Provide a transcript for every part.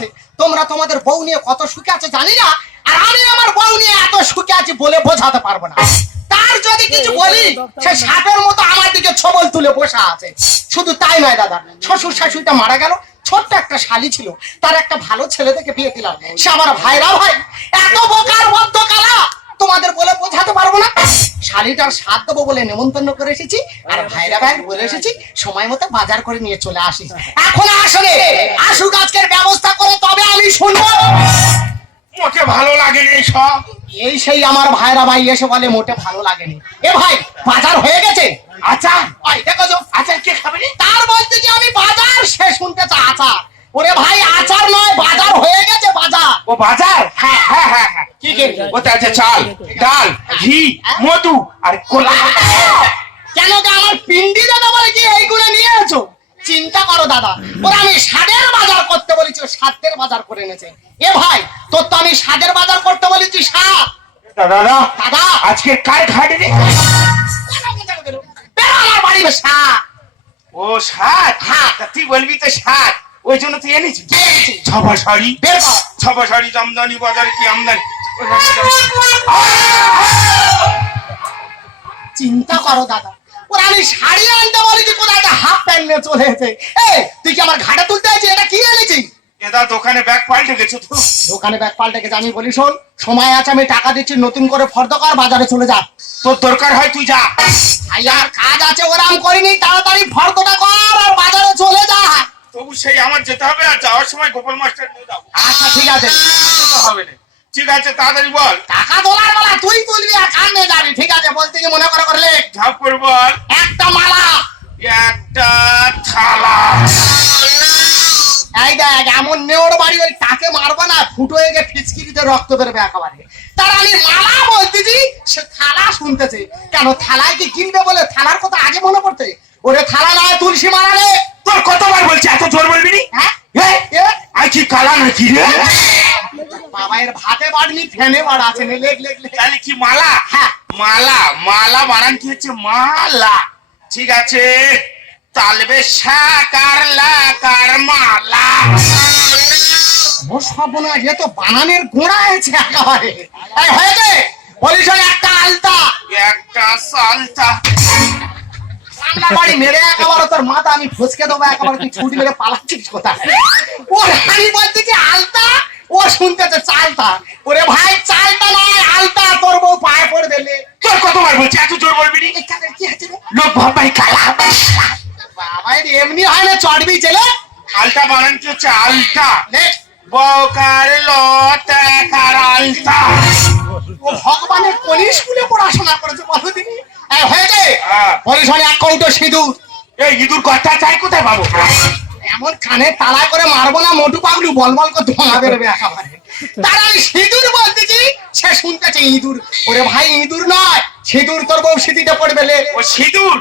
আছে। তোমরা তোমাদের বউ নিয়ে কত সুখে আছে জানি না, আর আমি আমার বউ নিয়ে এত সুখে আছি বলে বোঝাতে পারবো না। তার যদি কিছু বলি সে সাপের মতো আমার দিকে ছবল তুলে বসে আছে। শুধু তাই নয় দাদা, শ্বশুর শাশুড়িটা মারা গেল, ছোট্ট একটা শালি ছিল, তার একটা ভালো ছেলে থেকে বিয়ে দিলাম। সে আমার ভাইরা ভাই, এত বোকার বদ্ধ কালা তোমাদের বলে বোঝাতে পারবো না। শালিটার স্বাদ দেবো বলে নেমন্তন্ন করে এসেছি, আর ভাইরা ভাই বলে এসেছি সময় মতো বাজার করে নিয়ে চলে আসি। এখন আসলে আসুক, আজকের ব্যবস্থা করে তবে আমি শুনবো। মোটে ভালো লাগেনি সব। এই সেই আমার ভাইরা ভাই এসে বলে মোটে ভালো লাগেনি। এ ভাই বাজার হয়ে গেছে? আচার? ভাই দেখো তো আচার কে খাবে রে? তার বলতে যে আমি বাজার, সে শুনতেছে আচার। ওরে ভাই আচার নয়, বাজার হয়ে গেছে, বাজার। ও বাজার? হ্যাঁ হ্যাঁ হ্যাঁ হ্যাঁ। কি কিনবে? ওতে আছে চাল, ডাল, ঘি, মধু আর কোলা। কেন গো আমার পিন্ডি দাদা বলে কি এইগুলো নিয়ে এসো? চিন্তা করো দাদা, ওরা আমি সাদের বাজার করতে বলেছি, ও সাদের বাজার করে এনেছে। এ ভাই তোর তো আমি সাদের বাজার করতে বলেছি, সাদ। দাদা দাদা আজকে কার ঘাটে রে? বেরো আমার বাড়ি সাদ। ও সাত? হ্যাঁ। তা তুই বলবি তো সাত, ওই জন্য তুই এনেছিস এনেছি। ছপা শাড়ি। বের কর। ছপা শাড়ি জামদানি বাজারে কি আমদানি? চিন্তা করো দাদা, ওরা আমি শাড়ি আনতে বলেছি, কোথায় একটা হাফ প্যান্ট নিয়ে চলে এসে। এই তুই কি আমার ঘাটে তুলতে আছিস? এটা কি এনেছিস? এদা দোকানে ব্যাগ পাল্টে গেছে তো। দোকানে ব্যাগ পাল্টে গেছে। আমি বলি শোন, সময় আছে, আমি টাকা দিচ্ছি, নতুন করে ফর্দ কর, বাজারে চলে যা। তোর দরকার হয় তুই যা। ভাই আর কাজ আছে, ওরাম করিনি, তাড়াতাড়ি ফর্দটা কর আর বাজারে চলে যা। তবু সেই আমার যেতে হবে, আর যাওয়ার সময় গোপাল মাস্টার নিয়ে যাবো। আচ্ছা ঠিক আছে। হবে না, ঠিক আছে তাড়াতাড়ি বল। টাকা তোলার বেলা তুই তুলবি আর কানে যাবি, ঠিক আছে? বলতে কি মনে করে করলে ঝাপ করে বল। একটা মালা, একটা থালা। এই দেখ এমন নেওর বাড়ি, ওই তাকে মারবা না, ফুটো হয়ে গিয়ে ফিচকিরিতে রক্ত বেরোবে একেবারে। তার আমি মালা বলতেছি, সে থালা শুনতেছে। কেন থালায় কি কিনবে বলে থালার কথা আগে মনে পড়তে? ওরে থালা নয়, তুলসী মালা রে। তোর কতবার বলছি, এত জোর বলবি নি? হ্যাঁ আর কি কালা নাকি রে? বাবা এর ভাতে বাড়নি, ফ্যানে বাড়া আছে, লেগ লেগ লেগ। তাহলে কি মালা? হ্যাঁ মালা, মালা বানান কি হচ্ছে মালা। ঠিক আছে, তালবে সাকার লাকার মালা। ও সব না, এ তো বানানের গোড়া আছে একেবারে। এই হয়েছে বলিস একটা আলতা, একটা সালটা। সামনা বাড়ি মেরে একেবারে তোর মাথা আমি ফসকে দেবো একেবারে, তুই ছুটি মেরে পালাচ্ছিস কোথায়? ও আমি বলছি কি আলতা, ও শুনতেছে চালতা। ওরে ভাই চালতা নয় আলতা, তোর বউ পায়ে পড়ে দিলে। তোর কতবার বলছি, এত জোর বলবি নি? এখানে কি আছে রে? লোক ভাবাই কালা। বাবা এর এমনি হয় না, চড়বি ছেলে। আলটা বানান কি হচ্ছে আলটা। নে, বকার লতা কার আলটা। ও ভগবানের কোন স্কুলে পড়াশোনা করেছে বলো দিনি? এই হয়েছে হ্যাঁ। বলিস এক কৌটো সিঁদুর। এই ইঁদুর কথা চাই কোথায় পাবো? এমন কানে তালা করে মারবো না, মোটু পাগলু বল বল করে ধোঁয়া বেরোবে একেবারে। তার আমি সিঁদুর বলতেছি, সে শুনতেছে ইঁদুর। ওরে ভাই ইঁদুর নয়, সিঁদুর, তোর বউ সিঁথিতে পড়বে লে। ও সিঁদুর?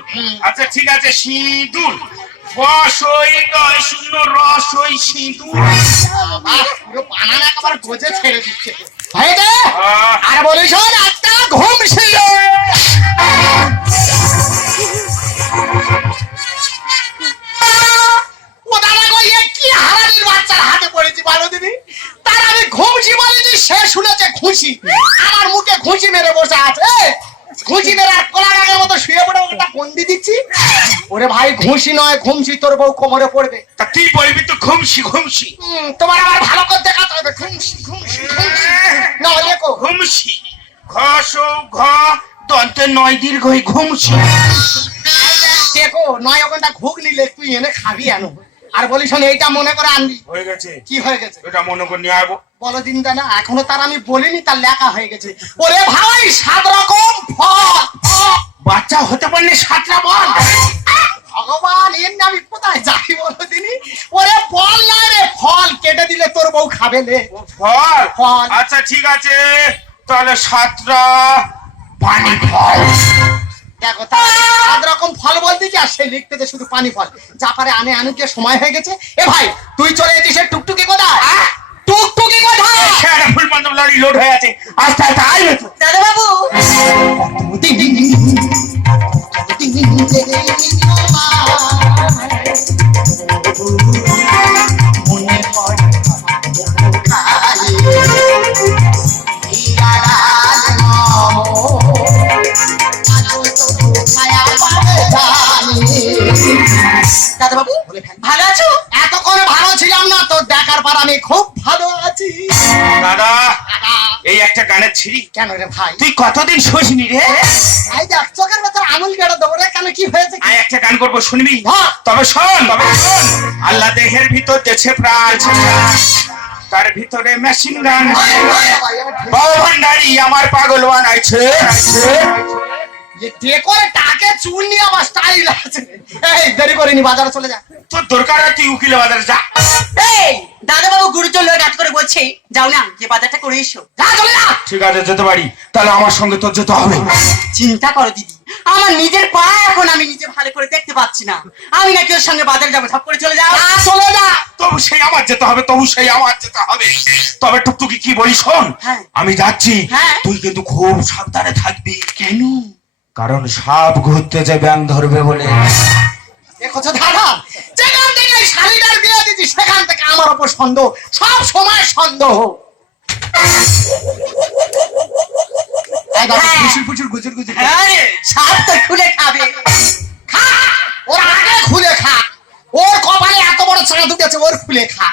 আচ্ছা ঠিক আছে, সিঁদুর। বসই নয় শূন্য রসই সিঁদুর। বাহ, পুরো বানান একেবারে গোজে ছেড়ে দিচ্ছে। হয়েছে হ্যাঁ। আর বলিস একটা ঘুম ছিল। ও দাদা গো, এ কি হারামির বাচ্চার হাতে পড়েছি বলো দিদি? তার আমি ঘুমছি বলেছি, সে শুনেছে খুশি, আমার মুখে খুশি মেরে বসে আছে। খুশি মেরে আর কোলা গানের মতো শুয়ে পড়ে ওটা বন্দি দিচ্ছি। ওরে ভাই ঘুষি নয় ঘুমছি, তোর বউ কোমরে পড়বে। তা তুই বলবি তো ঘুমসি ঘুমসি। তোমার আবার ভালো করে দেখাতে হবে, ঘুমছি ঘুমছি ঘুমছি। না লেখো ঘুমসি, ঘস ঘ দন্তে নয় দীর্ঘ ঘুমসি। দেখো, নয় ওখানটা ঘুগ নিলে তুই এনে খাবি আনো। আর বলিস এইটা মনে করে আনবি। হয়ে গেছে, কি হয়ে গেছে? এটা মনে করে নিয়ে আসবো। বলো দিনটা না, এখনো তার আমি বলিনি, তার লেখা হয়ে গেছে। ওরে ভাই 7 রকম ফল। বাচ্চা হতে পারলে 7টা বল। ভগবান এর নাম আমি কোথায় যাই বলো দিনি? ওরে বল না রে, ফল কেটে দিলে তোর বউ খাবে লে। ও ফল? ফল। আচ্ছা ঠিক আছে, তাহলে 7টা পানি ফল। দেখো তার 7 রকম ফল বলতে কি, আর সে লিখতে শুধু পানি ফল। যা পারে আনে আনুকে, সময় হয়ে গেছে। এ ভাই তুই চলে এসেছিস, টুকটুকি কোথায়? টুকটুকি কোথায়? সেটা ফুল বান্ধব লরি লোড হয়ে আছে, আস্তে আস্তে আইবে তো। দাদা বাবু মনে পড়ে ব্যাপার আমি খুব ভালো আছি। দাদা এই একটা গানের ছিরি, কেন রে ভাই? তুই কতদিন শুনিনি রে? এই দেখ চোখের ভেতর আঙুল কেটে দেবো রে। কেন, কি হয়েছে? আয় একটা গান করবো, শুনবি? হ্যাঁ। তবে শোন। আল্লাহ দেহের ভিতর দেছে প্রাণ, তার ভিতরে মেশিন গান। বাবা ভান্ডারি আমার পাগল বানাইছে। করে টাকে চুল নিয়ে আমার স্টাইল আছে। এই দেরি করিনি, বাজারে চলে যা। তোর দরকার হয় তুই উকিল বাজারে যা। এই দাদাবাবু গুরুজন লোক রাত করে বলছে যাও না, যে বাজারটা করে এসো। যা, চলে যা। ঠিক আছে যেতে পারি, তাহলে আমার সঙ্গে তোর যেতে হবে। চিন্তা করো দিদি, আমার নিজের পা এখন আমি নিজে ভালো করে দেখতে পাচ্ছি না, আমি নাকি ওর সঙ্গে বাজার যাবো? ঝপ করে চলে যাও। যা, চলে যা। তবু সেই আমার যেতে হবে, তবে টুকটুকি কি বলি শোন। হ্যাঁ। আমি যাচ্ছি, হ্যাঁ। তুই কিন্তু খুব সাবধানে থাকবি। কেন? কারণ সাপ ঘুরতে যে ব্যাং ধরবে বলে। দেখছো দাদা, যেখান থেকে এই শাড়িটার বিয়ে দিচ্ছি সেখান থেকে আমার উপর সন্দেহ, সব সময় সন্দেহ। এই দাদা, হ্যাঁ। ফুসুর ফুসুর গুজুর গুজুর। হ্যাঁ রে, সাপ তো খুলে খাবে। খা, ওর আগে খুলে খা। ওর কপালে এত বড় চাঁদ উঠেছে, ওর খুলে খা।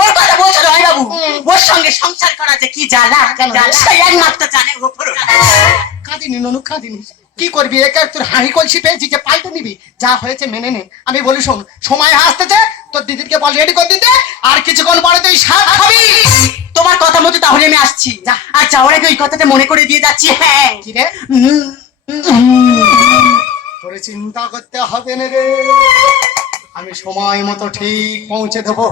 ওর কথা বলছো নয় বাবু, ওর সঙ্গে সংসার করা যে কি জ্বালা, কেন? সেই একমাত্র জানে ওপরওয়ালা। কাঁদিনি ননু, কাঁদিনি। কি করবি, একা তোর হাঁড়ি কলসি পেয়েছি যে পাল্টে নিবি? যা হয়েছে মেনে নে। আমি বলি শোন, সময় আসতেছে, তোর দিদিকে বল রেডি করে দিতে, আর কিছুক্ষণ পরে তুই শাক খাবি। তোমার কথা মতো তাহলে আমি আসছি। যা। আর যাওয়ার আগে ওই কথাটা মনে করে দিয়ে যাচ্ছি। হ্যাঁ কি রে? তোরে চিন্তা করতে হবে না রে, আমি সময় মতো ঠিক পৌঁছে দেবো।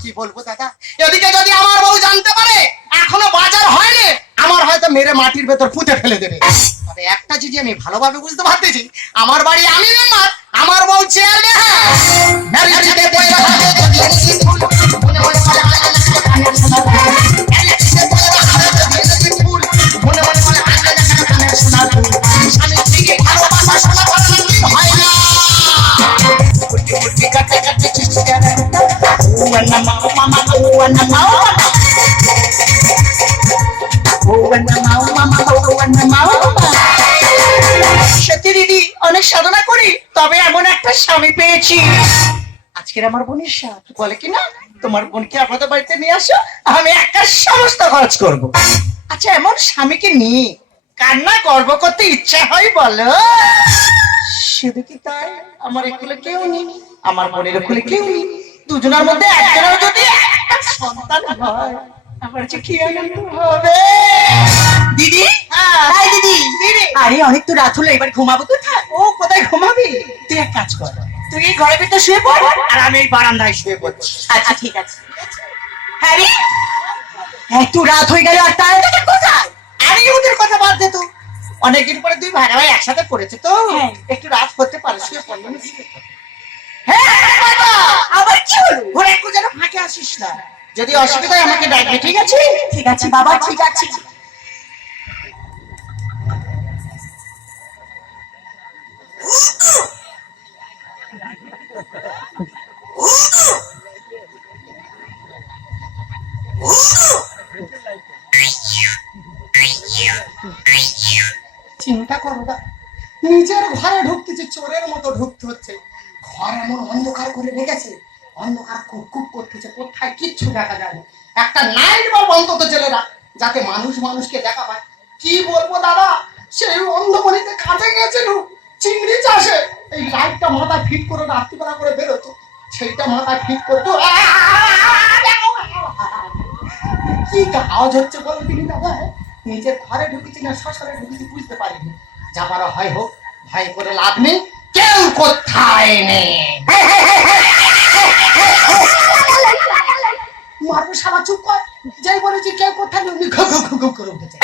কি বলবো দাদা, এদিকে যদি আমার বউ জানতে পারে এখনো বাজার হয়নি, আমার হয়তো মেরে মাটির ভেতর পুঁতে ফেলে দেবে। তবে একটা জিনিস আমি ভালোভাবে বুঝতে পারতেছি, আমার বাড়ি আমি মেম্বার, আমার বউ চেয়ারম্যান। ম্যারেজে পয়লা হাতে যদি নিশি ফুল, মনে মনে বলে আনন্দ কানের শোনা। ম্যারেজে পয়লা হাতে যদি নিশি ফুল, মনে মনে বলে আনন্দ কানের শোনা। স্বামী থেকে ভালোবাসা শোনা পারলে হয় না। মুরগি মুরগি কাটে কাটে চিঠি করে, ওয়ানা মাও মামা, ওয়ানা মাও মামা, ওয়ানা মাও মামা, ওয়ানা মাও মামা। সত্যি দিদি, অনেক সাধনা করি তবে এমন একটা স্বামী পেয়েছি। আজকের আমার বোনের সাথ বলে কি না, তোমার বোনকে আপনাদের বাড়িতে নিয়ে আসো, আমি একটা সমস্ত খরচ করব। আচ্ছা, এমন স্বামীকে নিয়ে কান্না গর্ব করতে ইচ্ছা হয় বলো? শুধু কি তাই, আমার একুলে কেউ নেই, আমার বোনের একুলে কেউ নেই, দুজনের মধ্যে একজনের যদি একটা সন্তান হয় আমার যে কি আনন্দ হবে। দিদি, হ্যাঁ। হাই দিদি। দিদি। আরে অনেক তো রাত হলো, এবার ঘুমাবো কোথায়? ও কোথায় ঘুমাবি? তুই এক কাজ কর, তুই এই ঘরের ভিতর শুয়ে পড়। আর আমি এই বারান্দায় শুয়ে পড়ছি। আচ্ছা ঠিক আছে। হ্যাঁ রে, এত রাত হয়ে গেল আর তারা তোকে কোথায়? আরে ওদের কথা বাদ দে তো, অনেকদিন পরে দুই ভাই ভাই একসাথে পড়েছে তো, হ্যাঁ। একটু রাত করতে পারে, শুয়ে পড়লো না। হ্যাঁ বাবা, আবার কি হলো? ঘরে একটু যেন ফাঁকে আসিস না, যদি অসুবিধা হয় আমাকে ডাকবে, ঠিক আছে? ঠিক আছে বাবা, ঠিক আছে। চিন্তা করো না, নিজের ঘরে ঢুকতেছে চোরের মতো ঢুকতে হচ্ছে। ঘর এমন অন্ধকার করে রেখেছে, অন্ধকার খুব খুব করতেছে, কোথায় কিচ্ছু দেখা যায় না। একটা নাইট বাল্ব অন্তত জেলে রাখ, যাতে মানুষ মানুষকে দেখা পায়। কি বলবো দাদা, সেই অন্ধকারিতে কাজে গেছিল চিংড়ি চাষে, এই লাইটটা মাথায় ফিট করে রাত্রিবেলা করে বেরোতো, সেইটা মাথায় ফিট করতো। কি আওয়াজ হচ্ছে বলো তিনি দাদা? নিজের ঘরে ঢুকেছি না শ্বশুরে ঢুকেছি বুঝতে পারিনি। যাবার হয় হোক, ভাই করে লাভ নেই, কেউ কোথায় নেই। মারবো শালা, চুপ কর। যাই বলেছি কেউ কোথায় নেই, ঘু ঘু ঘু ঘু করে উঠেছে।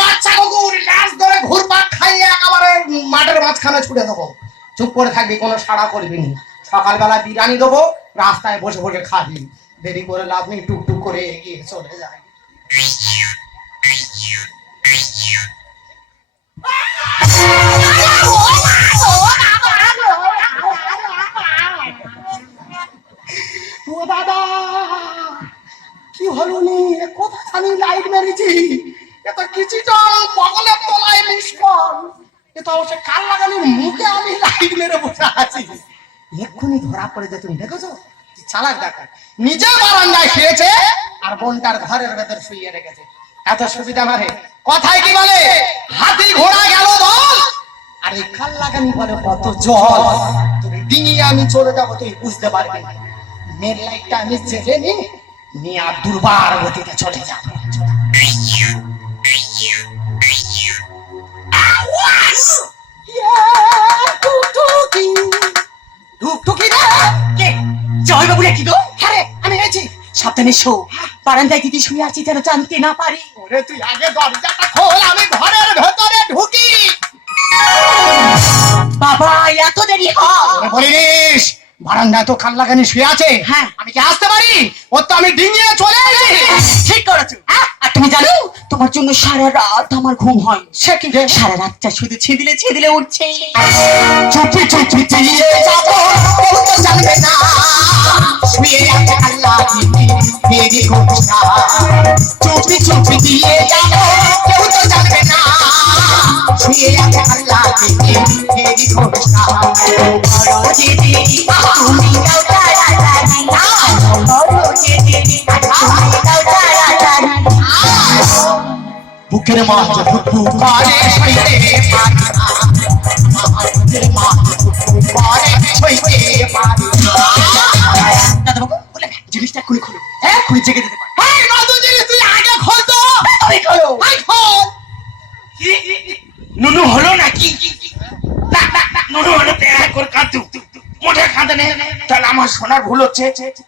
বাচ্চা কুকুর লাশ ধরে ঘুরপাক খাইয়ে একেবারে মাঠের মাঝখানে ছুড়ে দেবো। চুপ করে থাকবি, কোনো সাড়া করবি না। সকালবেলা বিরিয়ানি দেবো, রাস্তায় বসে বসে খাবি। দেরি করে লাভ নেই, টুকটুক করে এগিয়ে চলে যায়। ও দাদা, কি হলো নি? কোথা আমি লাইট মেরেছি, এত কিছুটা বগলের তলায় মিশকল, এত অবশ্য কাল লাগানোর মুখে আমি লাইট মেরে বসে আছি। এক্ষুনি ধরা পড়ে যে, তুমি দেখেছো? ইচ্ছা চালাক দেখা নিজে বারান্দায় শুয়েছে আর বোনটার ঘরের ভেতর শুয়ে রেখেছে। এত সুবিধা মারে কথায় কি বলে হাতি ঘোড়া গেল দল আর এই খাল লাগানি বলে কত জল। তোর ডিঙিয়ে আমি চলে যাবো তুই বুঝতে পারবি না। মেয়ের লাইটটা আমি জেলে নিয়ে আর দুর্বার গতিতে চলে যাবো। টুকটুকি রে কে জয় বাবু কি গো? হ্যাঁ রে, আমি এসেছি। সাবধানে শো, বারান্দায় দিদি শুয়ে আছি যেন জানতে না পারি। ওরে তুই আগে দরজাটা খোল, আমি ঘরের ভেতরে ঢুকি। বাবা এত দেরি হয়? ওরে বলিস বারান্দায় তো খাল লাগানি শুয়ে আছে, হ্যাঁ। আমি কি আসতে পারি? ওর তো আমি ডিঙিয়ে চলে এসেছি। ঠিক করেছো। আর তুমি জানো তোমার জন্য সারা রাত আমার ঘুম হয়। সে কি রে? সারা রাতটা শুধু ছেদিলে ছেদিলে উঠছে। চুপি চুপি দিয়ে যাবো, কেউ তো জানবে না। শুয়ে আছে আল্লাহ দেরি করো না। চুপি চুপি দিয়ে যাবো, কেউ তো জানবে না। শুয়ে আছে আল্লাহ দেরি করো না। বড় যে দেরি তুমি দাও তাড়াতাড়ি, বড় যে দেরি তুমি দাও তাড়াতাড়ি। বুকের মাঝে ফুটফু করে সইতে পারি না। বুকের মাঝে ফুটফু করে সইতে পারি না। দাদা বাবু বলে জিনিসটা খুলে খোলো, হ্যাঁ খুলে জেগে যেতে পারে। এই নতুন জিনিস তুই আগে খোল তো। তুমি খোলো। আই খোল। নুনু হলো নাকি? না না না, নুনু হলো তেরা করে কাঁদু মোটে কাঁদে নে। তাহলে আমার শোনার ভুল হচ্ছে,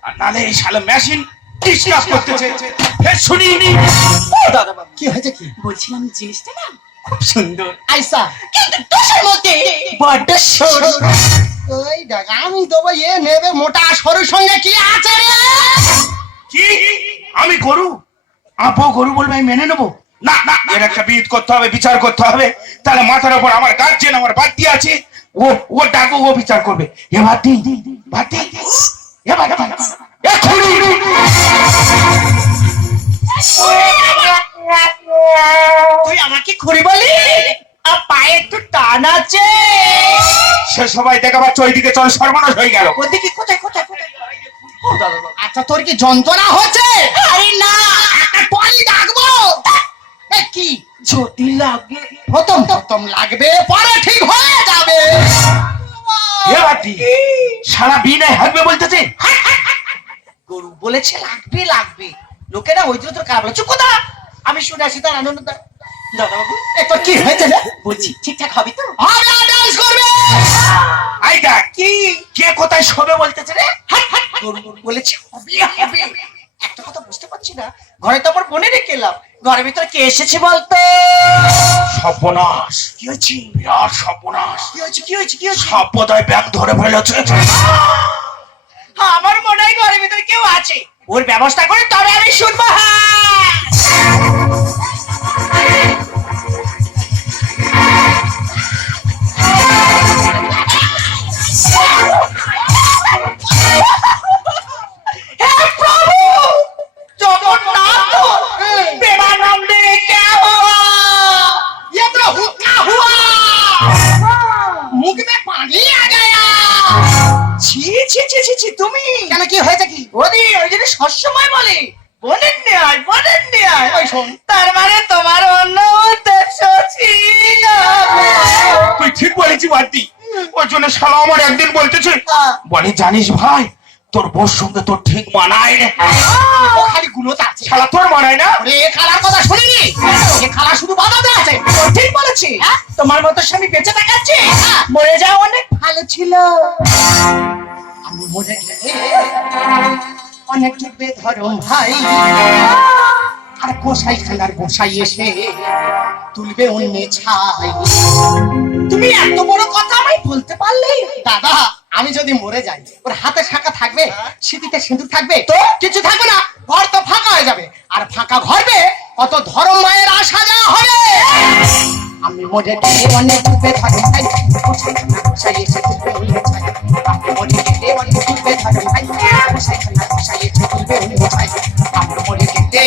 আর নালে এই শালা মেশিন ডিস্টার্ব করতেছে। হে শুনিনি দাদা বাবু কি হয়েছে কি? বলছিলাম জিনিসটা না খুব সুন্দর, আইসা কিন্তু দোষের মধ্যে বড্ড সরু। ওই দেখ আমি দেবো এ নেবে মোটা সরুর সঙ্গে কি আছে রে? কি আমি গরু? আপো গরু বলবে আমি মেনে নেবো? না না, এর একটা বিদ করতে হবে, বিচার করতে হবে। তাহলে মাথার উপর আমার গার্জেন আমার বাড়তি আছে, ও ডাকবো, ও বিচার করবে। এ বাড়তি বাড়তি এবার এক্ষুনি তুই আমাকে খুঁড়ি বলি? আর পায়ে একটু টান আছে। সে সবাই দেখাবার ওইদিকে চল, সর্বনাশ হয়ে গেল। ওদিকে কোথায় কোথায় কোথায়? ও দাদা বাবু। আচ্ছা তোর কি যন্ত্রণা হচ্ছে? আরে না, একটা টলি ডাকবো? এ কি যদি লাগে প্রথম প্রথম লাগবে, পরে ঠিক হয়ে যাবে। এ বাড়তি সারা বিনায় হাঁকবে বলতেছে। গরু বলেছে লাগবে লাগবে, লোকেরা ওই জন্য তোর খারাপ লাগে। চুপ কথা, আমি শুনে আসি তার আনন্দ। দাদা বাবু এ তোর কি হয়েছে রে? বলছি ঠিকঠাক হবে তো? হবে, ডান্স করবে। আই দেখ কি কে কোথায় শোবে বলতেছে রে। গরু বলেছে হবে হবে। একটা কথা বুঝতে পারছি না, ঘরে তো আমার বোনে রেখে এলাম, ঘরের ভিতরে কে এসেছে বলতো? সর্বনাশ, কি হয়েছে বিরাট সর্বনাশ। কি হয়েছে কি হয়েছে কি হয়েছে? সব বোধহয় ব্যাগ ধরে ফেলেছে। আমার মনে হয় ঘরের ভিতরে কেউ আছে, ওর ব্যবস্থা করে তবে আমি শুনবো। হে প্রভু জগন্নাথ, প্রেমানন্দে কে হুয়া? ये तो हुक्का हुआ, मुख में पानी आ गया। ছি ছি ছি ছি ছি, তুমি কেন কি হয়েছে কি? ওদি ওই জন্য সবসময় বলে বোনের ন্যায় বোনের ন্যায়। ওই শোন। তার মানে তোমার অন্য উদ্দেশ্য ছিল। তুই ঠিক বলেছি বাড়তি। ওই জন্য শালা আমার একদিন বলতেছে, বলে জানিস ভাই তোর বউর সঙ্গে তোর ঠিক মানায় না। ও খালি গুলোতে আছে। শালা তোর মানায় না? ওরে এ খালার কথা শুনিনি? এ খালা শুধু বাধাতে আছে। ও ঠিক বলেছি, তোমার মতো স্বামী বেঁচে থাকাচ্ছে মরে যাওয়া অনেক ভালো ছিল। আমি মরে গেলে অনেক চুপবে ধরম ভাই, আর গোসাই খানার গোসাই এসে তুলবে অন্য ছাই। তুমি এত বড় কথা আমায় বলতে পারলে? দাদা আমি যদি মরে যাই, ওর হাতে শাঁখা থাকবে, সিঁথিতে সিঁদুর থাকবে, তো কিছু থাকবে না, ঘর তো ফাঁকা হয়ে যাবে। আর ফাঁকা ঘরবে কত ধরম মায়ের আসা যাওয়া হবে। আমি মরে গেলে অনেক চুপবে ধরম ভাই, গোসাই খানার গোসাই এসে তুলবে অন্য ছাই। আমি মরে গেলে অনেক চুপবে ধরম ভাই, গোসাই খানার গোসাই এসে তুলবে অন্য ছাই। আমি মরে গেলে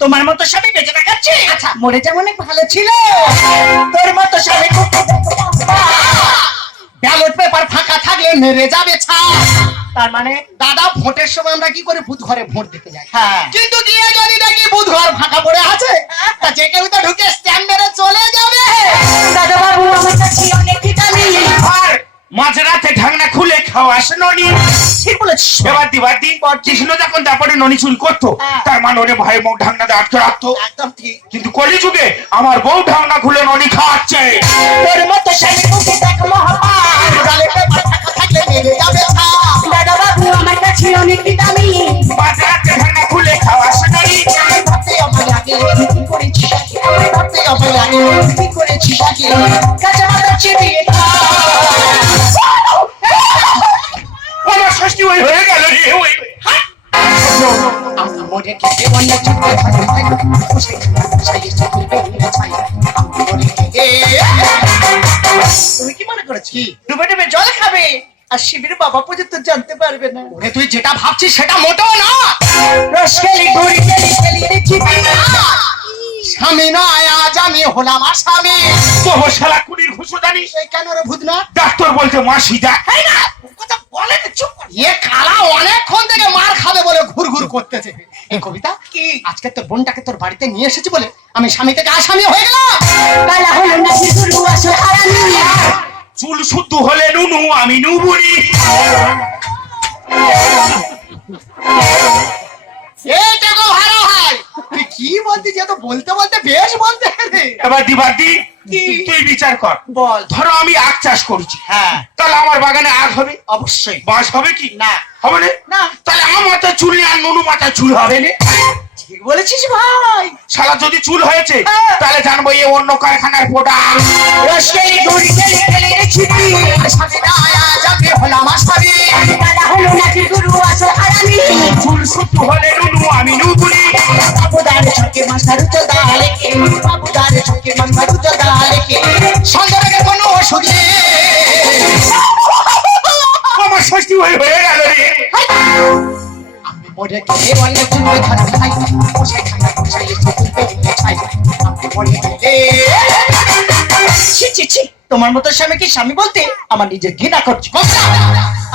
তোমার মতো স্বামী বেঁচে থাকাচ্ছে আচ্ছা। মরে যাওয়া অনেক ভালো ছিল। তোর মতো স্বামী ব্যালট পেপার ফাঁকা থাকলে মেরে যাবে ছাই। তার মানে দাদা ভোটের সময় আমরা কি করে ভূত ঘরে ভোট দিতে যাই, হ্যাঁ কিন্তু গিয়ে যদি দেখি ভূত ঘর ফাঁকা পড়ে আছে, তা যে কেউ তো ঢুকে স্ট্যাম্প মেরে চলে যাবে। দাদা বাবু আমার কাছে অনেক ভিটামিন। আর মাঝরাতে ঢাকনা খুলে খাওয়াস ননি। ঠিক বলেছিস। এবার দিবাদি কৃষ্ণ যখন তারপরে ননি চুরি করতো, হ্যাঁ। তার মানে ওরে ভাই মুখ ঢাকনাতে আটকে রাখতো। একদম ঠিক। কিন্তু কলিযুগে আমার বউ ঢাকনা খুলে ননি খাওয়াচ্ছে। তোর মতো স্বামী মুখে দেখ মহাপাল। গালে পেপার ফাঁকা থাকলে মেরে যাবে ছাপ। দাদা বাবু আমার কাছে অনেক ভিটামিন। মাঝরাতে ঢাকনা খুলে খাওয়াস ননি। ভাবতে আমার লাগে কি করেছিস আগে? ভাবতে আমার লাগে কি করেছিস আগে? কাঁচা মাথা চিবিয়ে খা। আমার ষষ্ঠী ওই হয়ে গেল রে ওই। আমি মরে গেলে অনেক চুপে থাকি ভাই, বসে বসে এসে তুলবে উড়ে ছাই। আমি মরে গেলে তুমি কি মনে করেছি ডুবে ডুবে জল খাবে আর শিবির বাবা পর্যন্ত জানতে পারবে না? ওরে তুই যেটা ভাবছিস সেটা মোটেও না। রসকেলি ঘুরি গেলি গেলি রে চিবি। স্বামী নয় আজ আমি হলাম আসামি। তো শালা কুড়ির ঘুষো জানিস? এই কেন রে ভূত না? ডাক্তার বলতে মাসি যা। তাই না কথা বলে না, চুপ কর। এ কালা অনেকক্ষণ থেকে মার খাবে বলে ঘুরঘুর করতেছে। এই কবিতা কি আজকে তোর বোনটাকে তোর বাড়িতে নিয়ে এসেছি বলে আমি স্বামী থেকে আসামি হয়ে গেলাম। কালা হলো না গুরু আসল হারামি। চুল শুদ্ধ হলে নুনু আমি নুবুরি। এইটাকে ভালো হয়। তুই কি বলতি যে তো বলতে বলতে বেশ বলতে রে। এবার দিবাদি কি? তুই বিচার কর। বল। ধরো আমি আখ চাষ করছি, হ্যাঁ তাহলে আমার বাগানে আখ হবে? অবশ্যই বাঁশ হবে কি? না। হবে না? না। তাহলে আমার মাথায় চুল নেই আর নুনু মাথায় চুল হবে না। ঠিক বলেছিস ভাই। শালা যদি চুল হয়েছে হ্যাঁ। তাহলে জানবো এ অন্য কারখানার প্রোডাক্ট। রসকেলি ঘুরি গেলি গেলি রে চিবি। স্বামী নয় আজ আমি হলাম আসামি। কালা হলো না গুরু আসল হারামি। চুল শুদ্ধ হলে নুনু আমি নুবুরি। বাবুদারে ছকে মাস্টার চোদা লেখে। বাবুদারে ছকে মাস্টার চোদা লেখে। সন্দেহের কোনো ওষুধ নেই। আমার ষষ্ঠী হয়ে গেল রে। আমি মরে গেলে অনেক চুপে থাকি ভাই, বসে খানা বসে এসে তুলবে উড়ে ছাই। আমি মরে গেলে ছি ছি ছি, তোমার মতো স্বামীকে স্বামী বলতে আমার নিজের ঘৃণা করছে।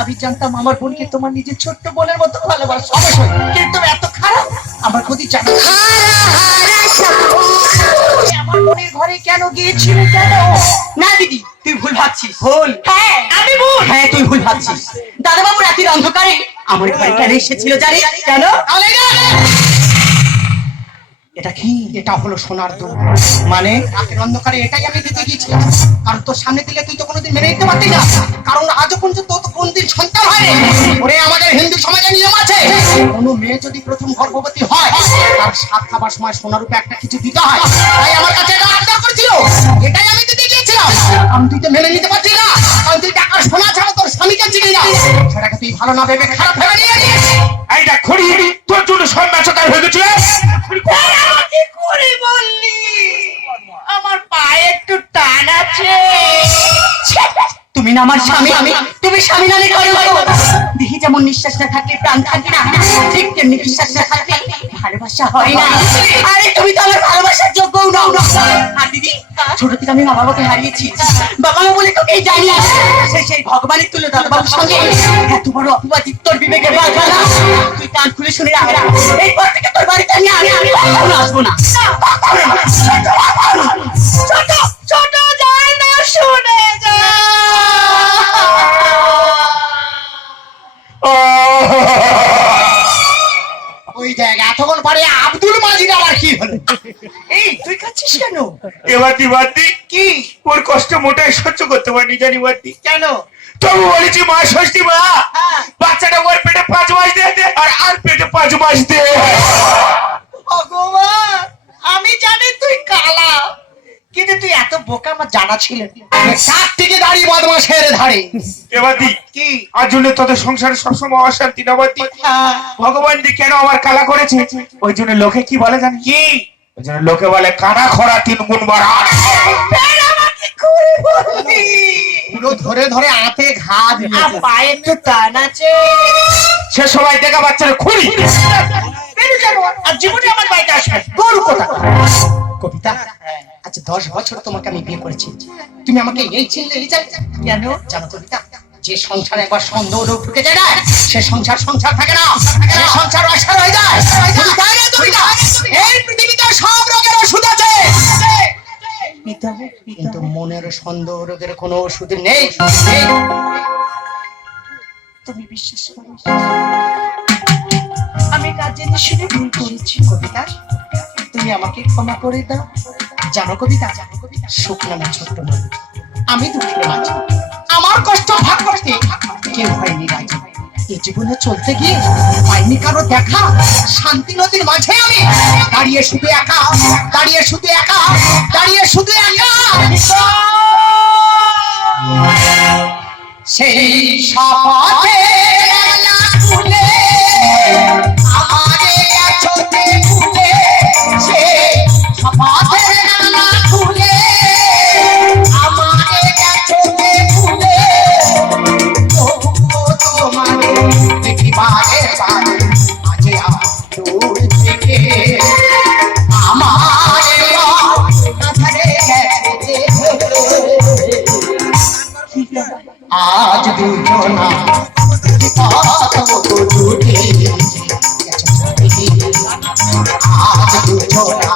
আমি জানতাম আমার বোনকে তোমার নিজের ছোট্ট বোনের মতো ভালোবাসো। অবশ্যই, কিন্তু এত খারাপ আমার ক্ষতি জানো। আমার বোনের ঘরে কেন গিয়েছিলে কেন? না দিদি, তুই ভুল ভাবছিস। ভুল? হ্যাঁ আমি ভুল। হ্যাঁ তুই ভুল ভাবছিস। দাদা বাবু রাতের অন্ধকারে আমার ঘরে কেন এসেছিল জানিস? কেন? তাহলে রে, এটা কি? এটা হলো সোনার দুল। মানে রাতের অন্ধকারে এটাই আমি দিতে গিয়েছিলাম, কারণ তোর সামনে দিলে তুই তো কোনোদিন মেনে নিতে পারতি না, কারণ আজও পর্যন্ত তোর তো কোনদিন সন্তান হয়নি। ওরে আমাদের হিন্দু সমাজে নিয়ম আছে, কোনো মেয়ে যদি প্রথম গর্ভবতী হয় তার সাত খাবার সময় সোনারূপে একটা কিছু দিতে হয়। তাই আমার কাছে এটা আবদার করেছিল, এটাই আমি দিতে গিয়েছিলাম। কারণ তুই তো মেনে নিতে পারছিস না, কারণ তুই টাকা সোনা ছাড়া তোর স্বামীকে চিনি না, সেটাকে তুই ভালো না ভেবে খারাপ ভেবে নিয়ে নিস। এইটা খড়ি তোর জন্য সন্ন্যাসকার হয়ে গেছে। কি করে বললি? আমার পায়ে একটু টান আছে। তুমি না আমার স্বামী, তুমি স্বামী নামে করো। দেখি যেমন নিঃশ্বাসটা থাকলে প্রাণ থাকে না, ঠিক তেমনি বিশ্বাসটা থাকলে ভালোবাসা হয় না। আরে তুমি তো আমার ভালোবাসার যোগ্যও নও। আর দিদি, ছোট থেকে আমি মা বাবাকে হারিয়েছি। বাবা মা বলে তোকেই জানি। সেই ভগবানের তুলে দাদা বাবুর সঙ্গে এত বড় অপবাদিত তোর বিবেকে বাঁধবে না। তুই কান খুলে শুনে রাখ, এরপর থেকে তোর বাড়িতে আমি কখনো আসবো না। ছোট ছোট যায় না, শুনে যা। ওই জায়গা এতক্ষণ পরে আব্দুল মাজিদ আবার কি হলো? এই তুই খাচ্ছিস কেন? এবার দিবাদি কি? ওর কষ্ট মোটাই সহ্য করতে পারিনি জানি বাদি। কেন? তবু বলেছি মা ষষ্ঠী মা, হ্যাঁ। বাচ্চাটা ওর পেটে 5 মাস দে আর পেটে 5 মাস দে। ভগবান, আমি জানি তুই কালা, কিন্তু তুই এত বোকা আমার জানা ছিল না। চার থেকে দাঁড়িয়ে বদমাসের ধারে। এবার দি কি? আর জন্য তোদের সংসারে সবসময় অশান্তি না বাদি। হ্যাঁ। ভগবান দি কেন আমার কালা করেছে? ওই জন্য লোকে কি বলে জানি? কি? ওই জন্য লোকে বলে কানা খরা 3 গুণ বাড়া। ফের আমাকে করে বললি? পুরো ধরে ধরে আঁতে ঘা আর দিয়েছে। পায়ে একটু টান আছে। সে সবাই দেখা বাচ্চারা খুঁড়ি। বেরো যাবো, আর জীবনে আমার বাড়িতে আসবে গরু কোথা। কবিতা, আচ্ছা 10 বছর তোমাকে আমি বিয়ে করেছি, তুমি আমাকে এই চিনলে এই চাই কেন? জানো কবিতা, যে সংসারে একবার সন্দেহ রোগ ঢুকে যায় না, সে সংসার সংসার থাকে না, সে সংসার অসার হয়ে যায়। শুধু তাই না, তুমি না, এই পৃথিবীতে সব রোগের ওষুধ আছে, কিন্তু মনের সন্দেহ রোগের কোনো ওষুধ নেই। তুমি বিশ্বাস করো, আমি কাজ জেনে শুনে ভুল করেছি। কবিতা, তুমি আমাকে ক্ষমা করে দাও। জানো কবিতা, সুখ নামে ছোট্ট নদী, আমি দুঃখের মাঝে, আমার কষ্ট ভাগ করতে কেউ হয়নি রাজি। এই জীবনে চলতে গিয়ে পাইনি কারো দেখা, শান্তি নদীর মাঝে আমি দাঁড়িয়ে শুধু একা, দাঁড়িয়ে শুধু একা, দাঁড়িয়ে শুধু একা। সেই সাপাতে না খুলে আমারে চোখে খুলে, সে সাপাতে না খুলে আমারে চোখে খুলে, তোমারে দেখিবারে পারে আজে দূর থেকে আমারে কাঁধারে গেছে। আজ দুজনা কত দূরে, আজ দুজনা